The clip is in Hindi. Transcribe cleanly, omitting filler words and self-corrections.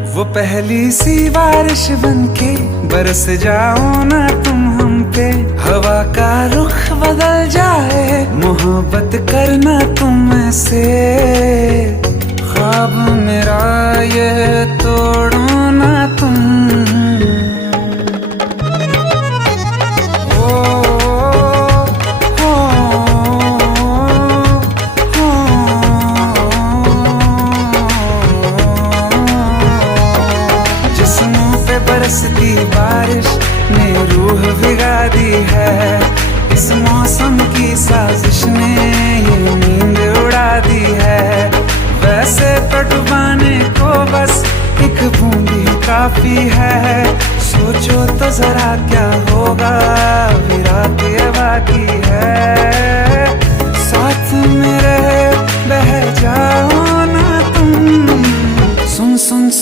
वो पहली सी बारिश बनके बरस जाओ ना तुम हम पे, हवा का रुख बदल जाए, मोहब्बत करना तुम से। ख्वाब मेरा ये तोड़ो ना तुम। बरसती बारिश ने रूह भिगा दी है, इस मौसम की साजिश ने ये नींद उड़ा दी है। वैसे तो डुबाने को बस एक बूंद ही काफी है, सोचो तो जरा क्या होगा, अभी रात ये बाकी है। साथ मेरे बह जाओ ना तुम, सुन सुन